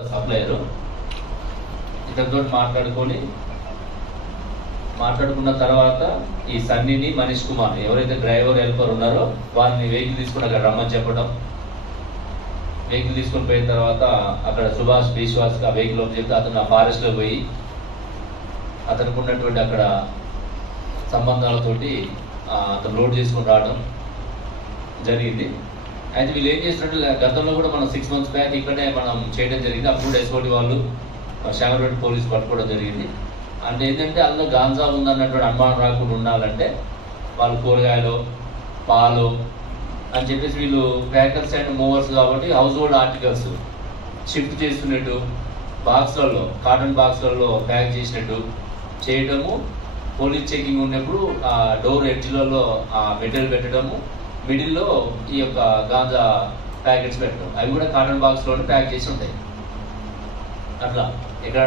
Supplier ఇతనితో మాట్లాడుకున్న తర్వాత ఈ సన్నీని మనీష్ కుమార్ ఎవరైతే డ్రైవర్ హెల్పర్ ఉన్నారో వారిని వెహికల్ తీసుకుని అక్కడ రమ్మని చెప్పడం. వెహికల్ తీసుకొని పోయిన తర్వాత అక్కడ సుభాష్ విశ్వాస్ ఆ వెహికల్ చెప్తే అతను ఆ ఫారెస్ట్ లో పోయి అతనికి ఉన్నటువంటి అక్కడ సంబంధాలతోటి అతను లోడ్ చేసుకుని రావడం జరిగింది. అయితే వీళ్ళు ఏం చేసినట్టు గతంలో కూడా మనం 6 months బ్యాక్ ఇక్కడే మనం చేయడం జరిగింది. అప్పుడు ఎస్ఓటి వాళ్ళు శామర్పేట పోలీసు పట్టుకోవడం జరిగింది. అంటే ఏంటంటే అందులో గాంజా ఉందన్నటువంటి అనుమానం రాకుండా ఉండాలంటే వాళ్ళు కూరగాయలు పాలు అని చెప్పేసి వీళ్ళు ప్యాకర్స్ అండ్ మూవర్స్ కాబట్టి హౌస్ హోల్డ్ ఆర్టికల్స్ షిఫ్ట్ చేస్తున్నట్టు బాక్స్లలో కాటన్ బాక్స్లలో ప్యాక్ చేసినట్టు చేయడము, పోలీస్ చెకింగ్ ఉన్నప్పుడు ఆ డోర్ ఎడ్జ్లలో ఆ మెటీరియల్ పెట్టడము, మిడిల్లో ఈ యొక్క గాంజా ప్యాకెట్స్ పెట్టడం, అవి కూడా కాటన్ బాక్స్లోనే ప్యాక్ చేసి ఉంటాయి. అట్లా ఇక్కడ